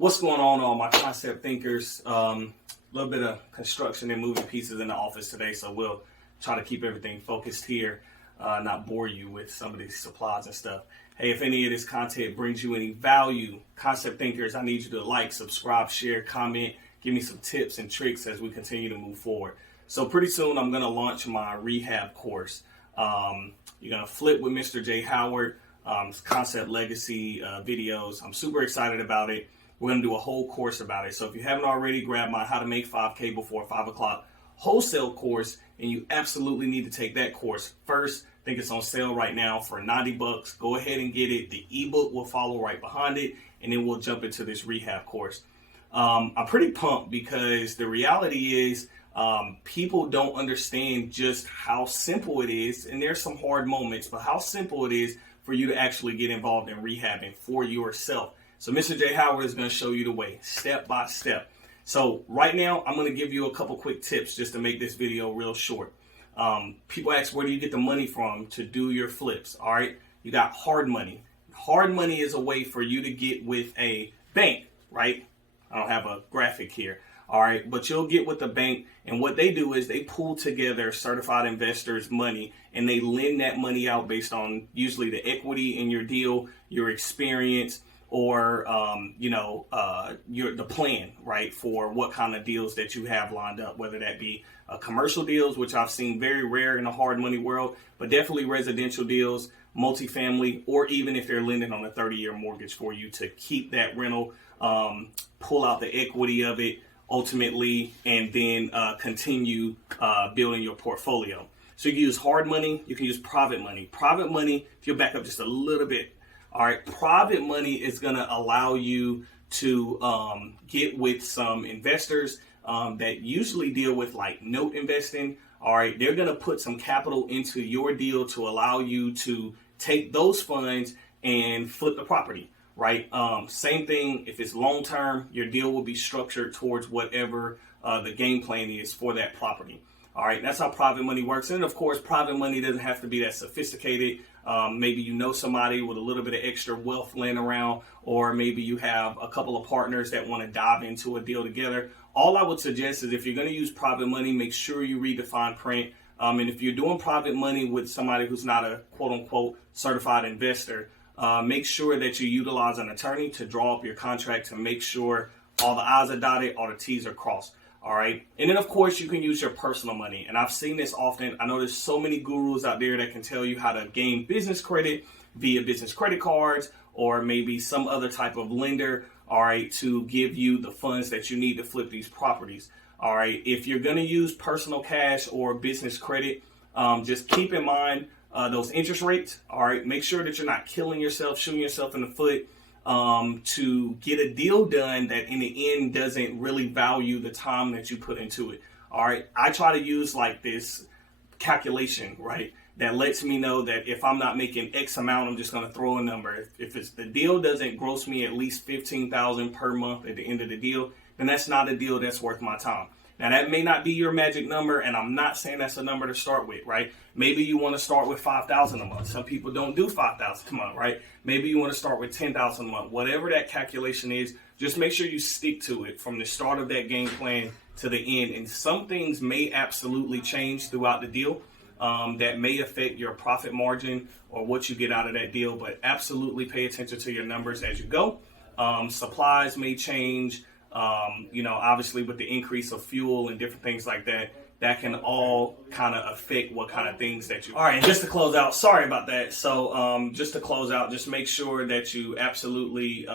What's going on, all my concept thinkers? A little bit of construction and moving pieces in the office today, so we'll try to keep everything focused here, not bore you with some of these supplies and stuff. Hey, if any of this content brings you any value, concept thinkers, I need you to like, subscribe, share, comment, give me some tips and tricks as we continue to move forward. So pretty soon I'm going to launch my rehab course. You're going to flip with MrJHoward, concept legacy videos. I'm super excited about it. We're going to do a whole course about it. So if you haven't already, grab my How to Make 5K Before 5 o'clock wholesale course, and you absolutely need to take that course first. I think it's on sale right now for $90. Go ahead and get it. The ebook will follow right behind it, and then we'll jump into this rehab course. I'm pretty pumped because the reality is people don't understand just how simple it is, and there's some hard moments, but how simple it is for you to actually get involved in rehabbing for yourself. So MrJHoward is going to show you the way, step by step. So right now, I'm going to give you a couple quick tips just to make this video real short. People ask, where do you get the money from to do your flips? All right, you got hard money. Hard money is a way for you to get with a bank, right? I don't have a graphic here. All right, but you'll get with the bank, and what they do is they pull together certified investors' money, and they lend that money out based on usually the equity in your deal, your experience, or the plan, right, for what kind of deals that you have lined up, whether that be commercial deals, which I've seen very rare in the hard money world, but definitely residential deals, multifamily, or even if they're lending on a 30-year mortgage for you to keep that rental, pull out the equity of it ultimately, and then continue building your portfolio. So you can use hard money, you can use private money. Private money, if you back up just a little bit, all right, private money is going to allow you to get with some investors that usually deal with like note investing. All right, they're going to put some capital into your deal to allow you to take those funds and flip the property, right? Same thing, if it's long term, your deal will be structured towards whatever the game plan is for that property. All right, that's how private money works. And of course, private money doesn't have to be that sophisticated. Maybe you know somebody with a little bit of extra wealth laying around, or maybe you have a couple of partners that want to dive into a deal together. All I would suggest is if you're going to use private money, make sure you read the fine print. And if you're doing private money with somebody who's not a quote unquote certified investor, make sure that you utilize an attorney to draw up your contract to make sure all the I's are dotted, all the T's are crossed. All right. And then, of course, you can use your personal money. And I've seen this often. I know there's so many gurus out there that can tell you how to gain business credit via business credit cards or maybe some other type of lender, all right, to give you the funds that you need to flip these properties. All right. If you're going to use personal cash or business credit, just keep in mind those interest rates. All right. Make sure that you're not killing yourself, shooting yourself in the foot to get a deal done that in the end doesn't really value the time that you put into it. All right. I try to use like this calculation, right, that lets me know that if I'm not making X amount, I'm just going to throw a number. If it's the deal doesn't gross me at least $15,000 per month at the end of the deal, then that's not a deal that's worth my time. Now, that may not be your magic number, and I'm not saying that's a number to start with, right? Maybe you want to start with $5,000 a month. Some people don't do $5,000 a month, right? Maybe you want to start with $10,000 a month. Whatever that calculation is, just make sure you stick to it from the start of that game plan to the end. And some things may absolutely change throughout the deal that may affect your profit margin or what you get out of that deal, but absolutely pay attention to your numbers as you go. Supplies may change. Obviously with the increase of fuel and different things like that, that can all kind of affect what kind of things that you. All right, and just to close out, sorry about that. So just to close out, just make sure that you absolutely,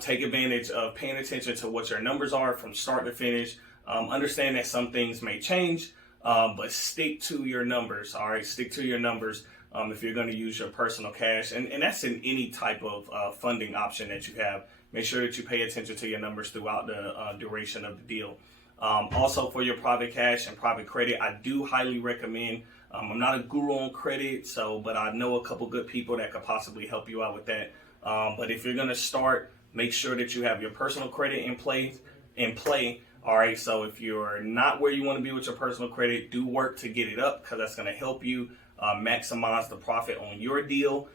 take advantage of paying attention to what your numbers are from start to finish. Understand that some things may change, but stick to your numbers. All right, stick to your numbers. If you're going to use your personal cash, and that's in any type of funding option that you have, make sure that you pay attention to your numbers throughout the duration of the deal. Also, for your private cash and private credit, I do highly recommend. I'm not a guru on credit, but I know a couple good people that could possibly help you out with that. But if you're going to start, make sure that you have your personal credit in play. All right, so if you're not where you want to be with your personal credit, do work to get it up because that's going to help you maximize the profit on your deal.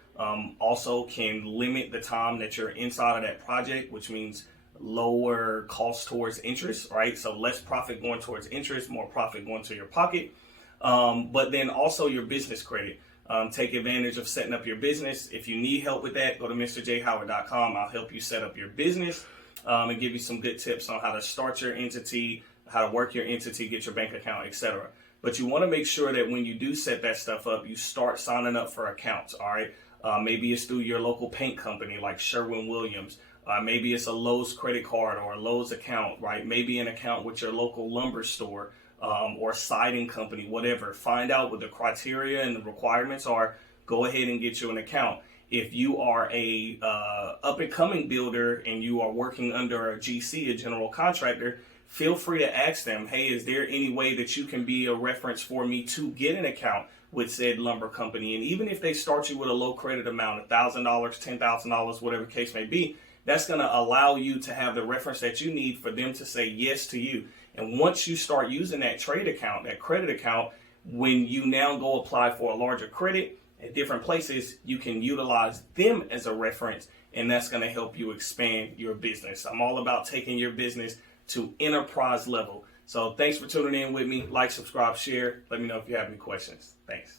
Also can limit the time that you're inside of that project, which means lower cost towards interest, right? So less profit going towards interest, more profit going to your pocket. But then also your business credit. Take advantage of setting up your business. If you need help with that, go to MrJHoward.com. I'll help you set up your business and give you some good tips on how to start your entity, how to work your entity, get your bank account, etc. But you want to make sure that when you do set that stuff up, you start signing up for accounts, all right? Maybe it's through your local paint company like Sherwin-Williams. Maybe it's a Lowe's credit card or a Lowe's account, right? Maybe an account with your local lumber store or siding company, whatever. Find out what the criteria and the requirements are. Go ahead and get you an account. If you are a up-and-coming builder and you are working under a GC, a general contractor, feel free to ask them, hey, is there any way that you can be a reference for me to get an account with said lumber company? And even if they start you with a low credit amount, $1,000, $10,000, whatever the case may be, that's going to allow you to have the reference that you need for them to say yes to you. And once you start using that trade account, that credit account, when you now go apply for a larger credit at different places, you can utilize them as a reference, and that's going to help you expand your business. I'm all about taking your business to enterprise level. So thanks for tuning in with me. Like, subscribe, share. Let me know if you have any questions. Thanks.